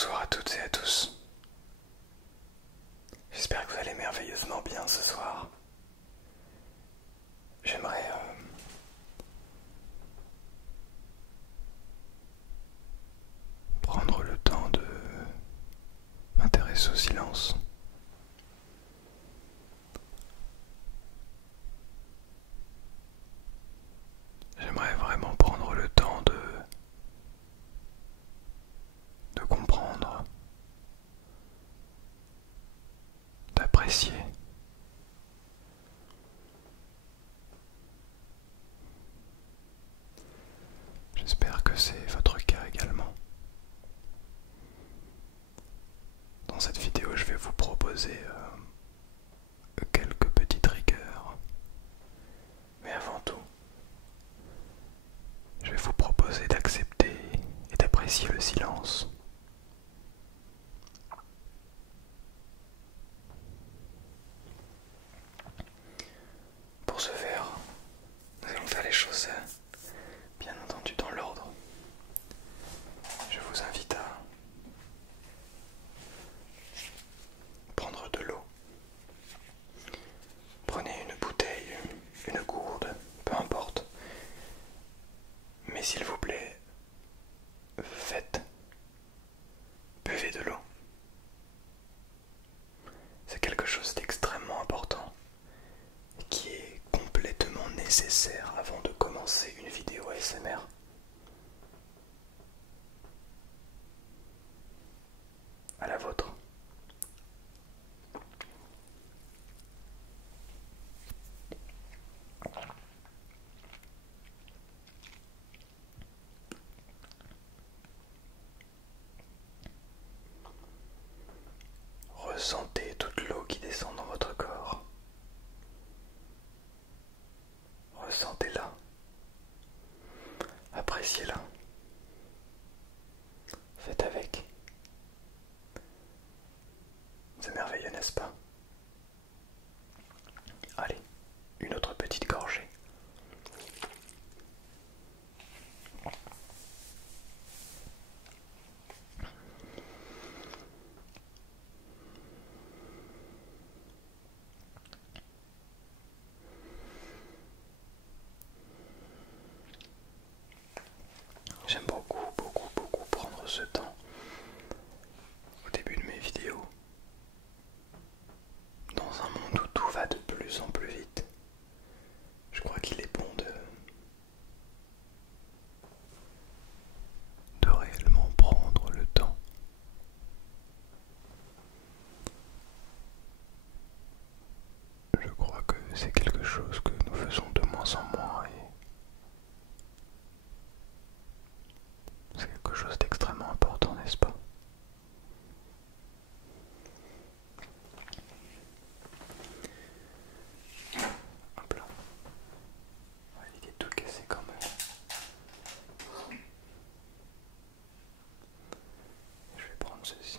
Bonsoir à toutes et à tous. J'espère que vous allez merveilleusement bien ce soir. J'aimerais prendre le temps de m'intéresser au silence. J'aimerais vraiment prendre le temps de comprendre, d'apprécier. J'espère que c'est votre cas également. Dans cette vidéo, je vais vous proposer quelques petites rigueurs. Mais avant tout, je vais vous proposer d'accepter et d'apprécier le silence. Pour ce faire, nous allons faire les choses bien entendu dans l'ordre. Je vous invite à prendre de l'eau. Prenez une bouteille, une gourde, peu importe. Mais s'il vous plaît, buvez de l'eau. C'est quelque chose d'extrêmement important et qui est complètement nécessaire avant de commencer une vidéo ASMR. À la vôtre. Ressentez toute l'eau qui descend dans votre corps. Ressentez-la. Appréciez-la. Faites avec. C'est merveilleux, n'est-ce pas? Allez, une autre petite gorgée. J'aime beaucoup prendre ce temps au début de mes vidéos. Dans un monde où tout va de plus en plus vite, je crois qu'il est bon de réellement prendre le temps. Je crois que c'est quelque chose que nous faisons de moins en moins et c'est quelque chose d'extrêmement important, n'est-ce pas? Hop là. On va éviter de tout casser quand même. Je vais prendre ceci.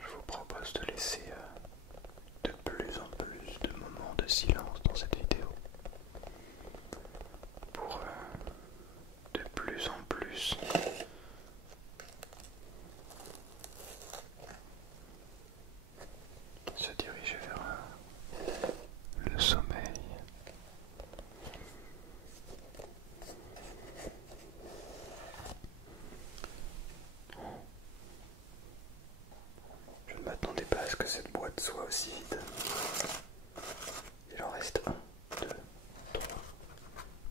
Je vous propose de laisser de plus en plus de moments de silence dans cette vidéo pour de plus en plus se diriger vers le sommeil. Je ne m'attendais pas à ce que cette boîte soit aussi vide. Il en reste 1, 2, 3,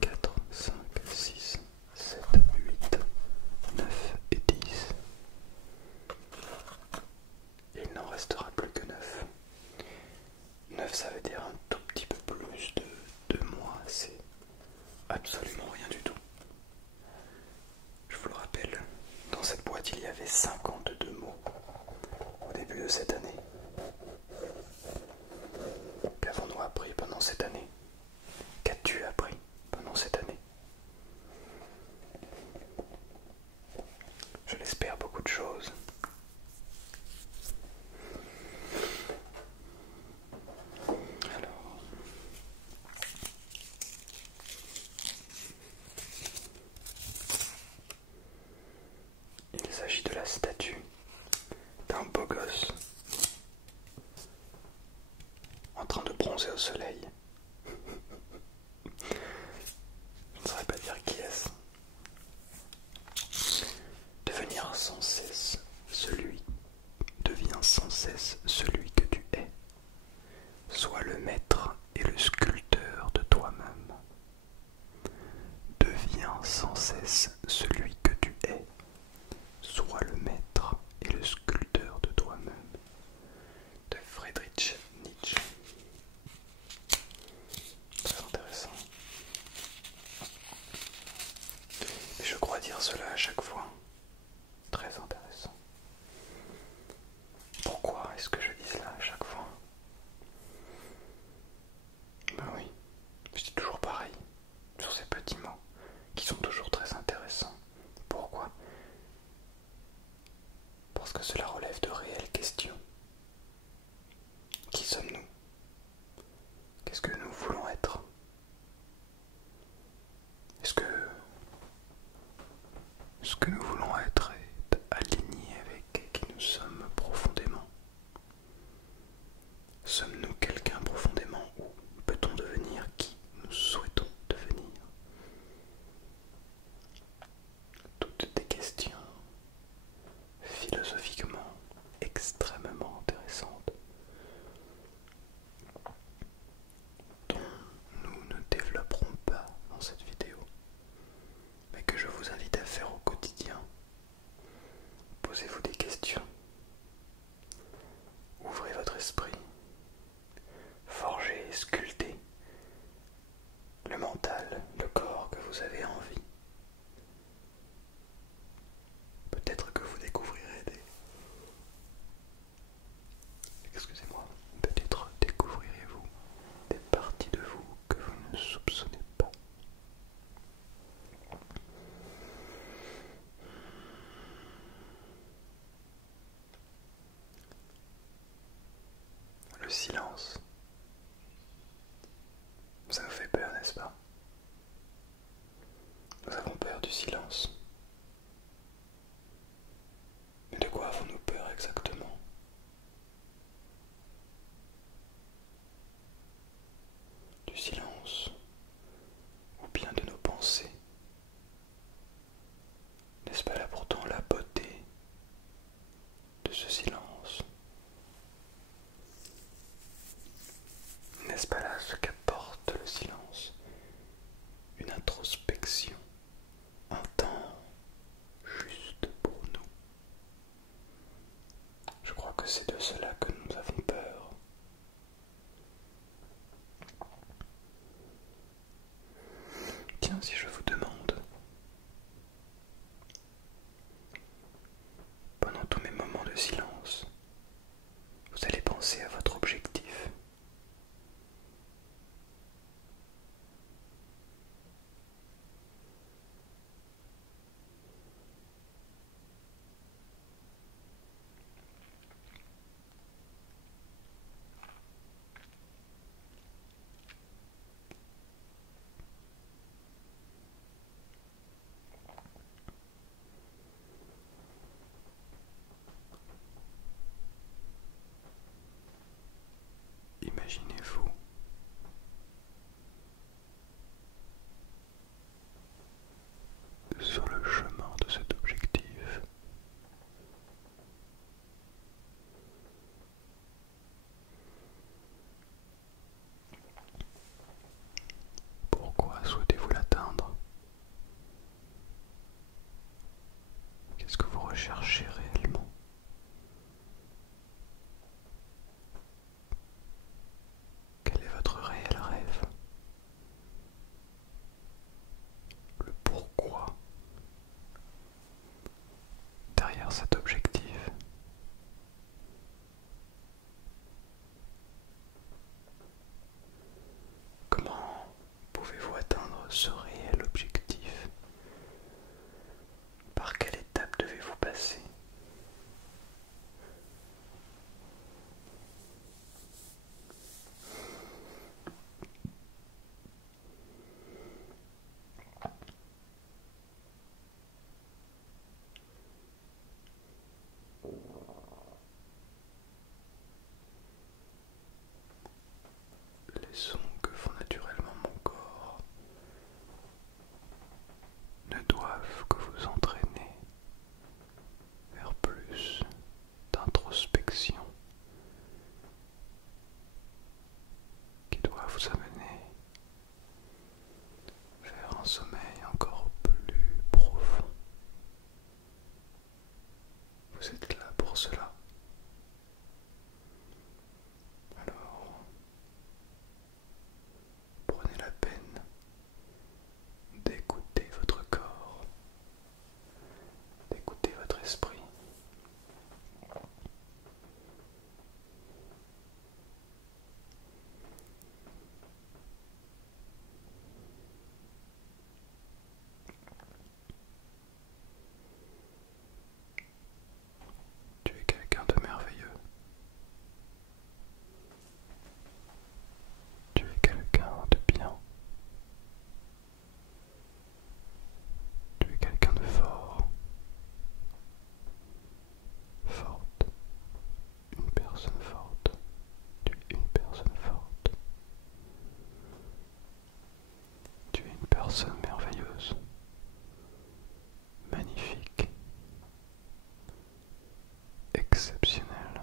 4, 5, 6, 7, 8, 9 et 10. restera plus que 9. 9, ça veut dire un tout petit peu plus de 2 mois, c'est absolument rien du tout. Je vous le rappelle, dans cette boîte il y avait 52 mots au début de cette année. Qu'avons-nous appris pendant cette année? Qu'as-tu appris pendant cette année? Je l'espère, beaucoup de choses. Alors, il s'agit de la statue d'un beau gosse en train de bronzer au soleil. Je ne saurais pas dire qui est-ce. Deviens sans cesse celui que tu es. Sois le maître et le sculpteur de toi-même. Deviens sans cesse celui que tu es. Sois le maître et le sculpteur de toi-même. De Friedrich Nietzsche. Très intéressant. Et je crois dire cela à chaque fois. Très intéressant. Pourquoi est-ce que je dis cela à chaque fois? Ben oui, je dis toujours pareil sur ces petits mots qui sont toujours très intéressants. Pourquoi? Parce que cela relève de réelles questions. Qui sommes-nous? Qu'est-ce que nous voulons être? Est-ce que ce que nous voulons être est aligné avec qui nous sommes profondément? Sommes-nous quelqu'un profondément ou peut-on devenir qui nous souhaitons devenir? Toutes des questions philosophiquement extrêmement intéressantes dont nous ne développerons pas dans cette vidéo, mais que je vous invite à faire au quotidien. Posez-vous des questions, ouvrez votre esprit, forgez et sculptez le mental, le corps que vous avez envie. Peut-être que vous découvrirez excusez-moi, peut-être découvrirez-vous des parties de vous que vous ne soupçonnez pas. Le silence. Ça nous fait peur, n'est-ce pas? Nous avons peur du silence. Mais de quoi avons-nous peur exactement? Du silence, ou bien de nos pensées? N'est-ce pas là pourtant la beauté de ce silence? N'est-ce pas là ce qu'apporte le silence? Une introspection, un temps juste pour nous. Je crois que c'est de cela que nous avons peur. sons que font naturellement mon corps ne doivent que vous entraîner vers plus d'introspection, qui doit vous amener vers un sommeil encore plus profond. Vous êtes là pour cela. Alors, prenez la peine d'écouter votre corps, d'écouter votre esprit. Tu es quelqu'un de merveilleux. Tu es quelqu'un de bien. Tu es quelqu'un de fort. Forte. Une personne forte. Tu es une personne forte. Tu es une personne merveilleuse. Magnifique. Exceptionnelle.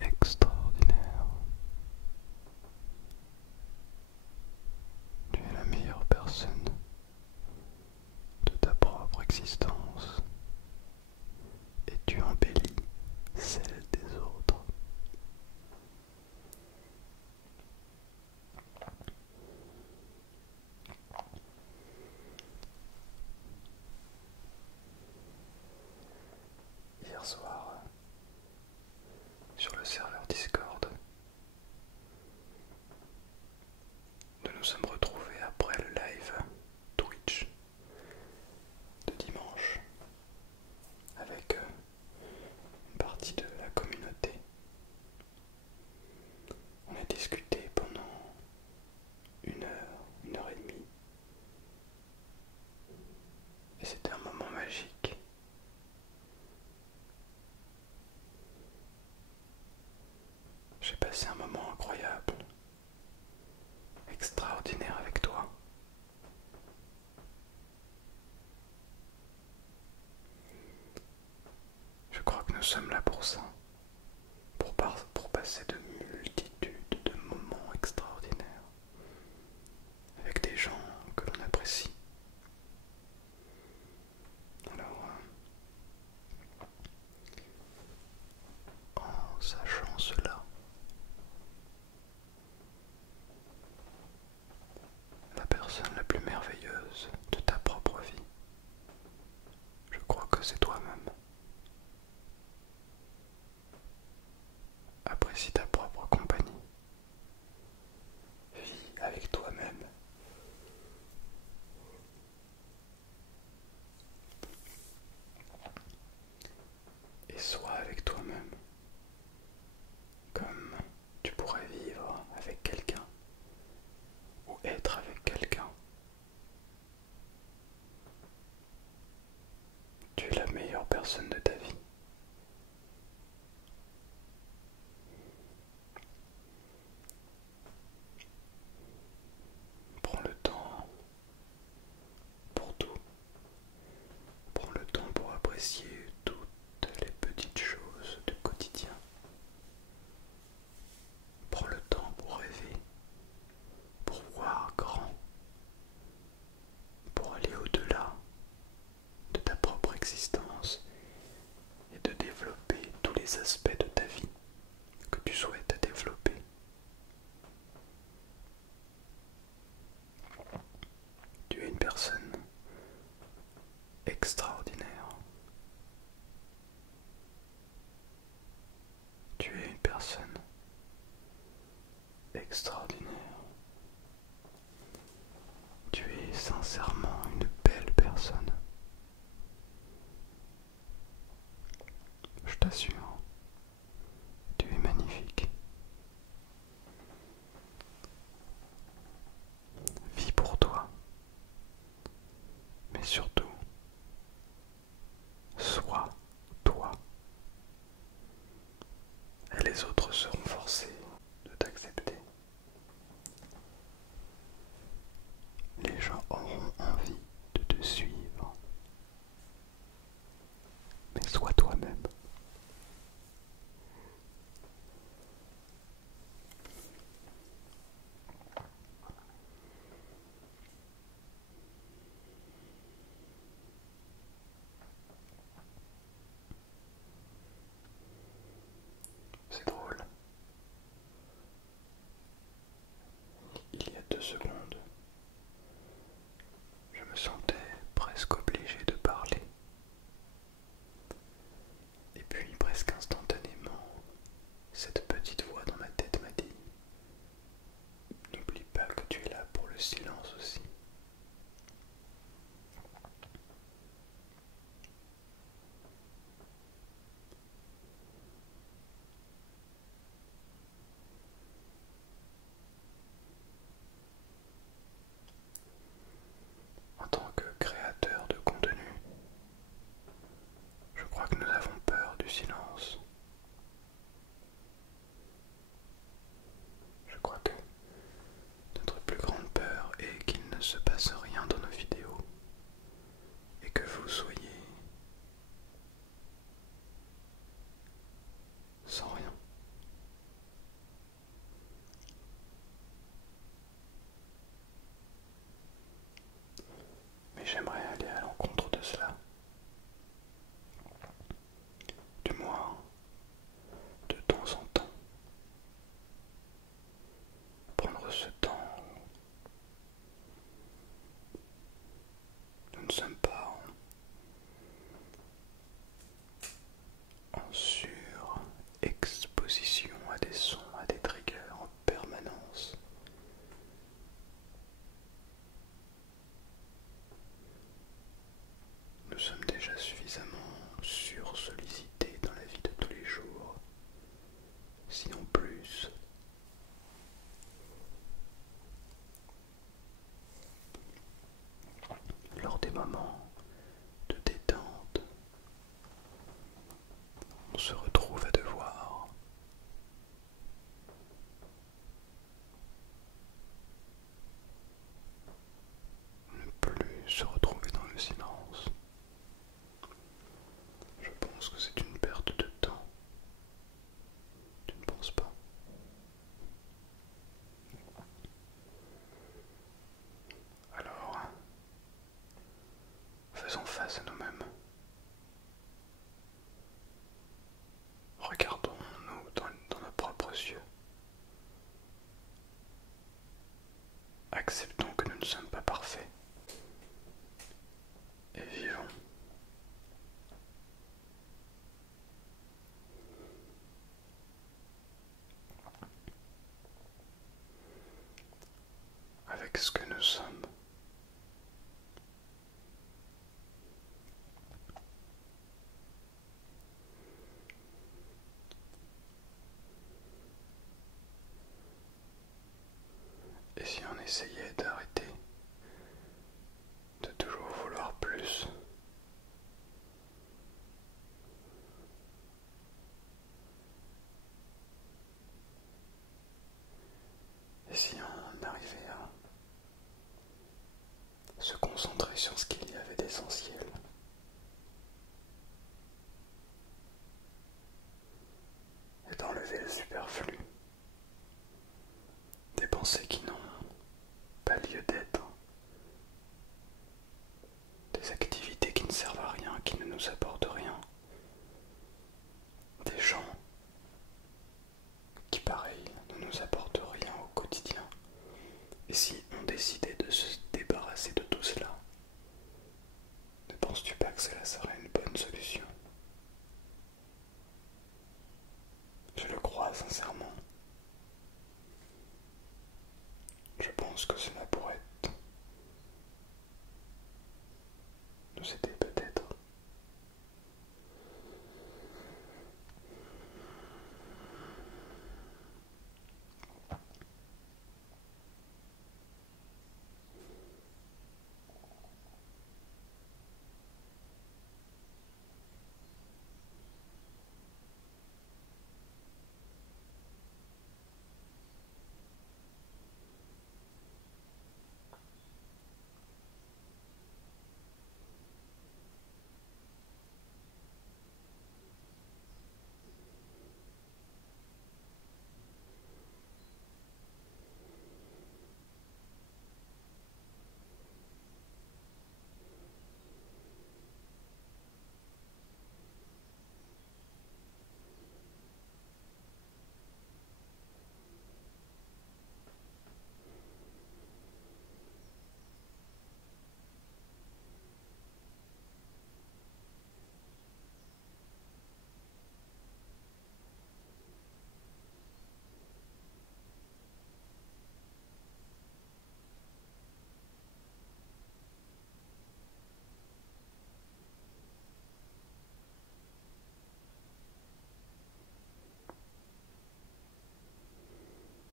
Extraordinaire. Tu es la meilleure personne de ta propre existence et tu embellis celle des autres. Hier soir, sur le serveur Discord, nous nous sommes retrouvés après le live Twitch de dimanche avec une partie de la communauté. On a discuté pendant une heure et demie, et c'était un moment magique. J'ai passé un moment incroyable, extraordinaire avec toi. Je crois que nous sommes là pour ça, pour passer de multitudes de moments extraordinaires avec des gens que l'on apprécie. Alors, en sachant cela, la personne la plus merveilleuse de ta propre vie, je crois que c'est toi-même. Apprécie ta propre compagnie. Vis avec toi-même. Et sois avec toi-même comme tu pourrais vivre avec quelqu'un ou être avec quelqu'un. Tu es la meilleure personne de ta vie. Prends le temps pour tout. Prends le temps pour apprécier toutes les petites choses du quotidien. Prends le temps pour rêver, pour voir grand, pour aller au-delà de ta propre existence et de développer tous les aspects de ta vie que tu souhaites développer. Tu es une personne extraordinaire. Tu es une personne extraordinaire. Tu es sincèrement une belle personne. Je t'assure, tu es magnifique. Vis pour toi. Mais surtout, sois toi. Et les autres seront forcer de t'accepter. Les gens auront envie de te suivre, mais sois toi-même. C'est drôle. Il y a 2 secondes, je me sentais presque obligé de parler. Et puis presque instantanément, cette petite voix dans ma tête m'a dit: n'oublie pas que tu es là pour le silence aussi. En tant que créateur de contenu, je crois que nous avons peur du silence. Je crois que notre plus grande peur est qu'il ne se passe rien dans nos vidéos et que vous soyez sans rien. Mais j'aimerais aller à l'encontre de cela. Du moins, de temps en temps. Prendre ce temps où nous ne sommes pas en surexposition à des sons, à des triggers en permanence. Nous sommes déjà suffisamment sursollicités dans la vie de tous les jours. Si en plus, lors des moments de détente, on se retrouve à devoir ne plus se retrouver dans le silence. Je pense que c'est une perte de temps. Tu ne penses pas? Alors, faisons face à nous-mêmes. Regardons-nous dans nos propres yeux. Acceptons que nous ne sommes pas parfaits. Et vivons. Avec ce que nous sommes. Et si on essayait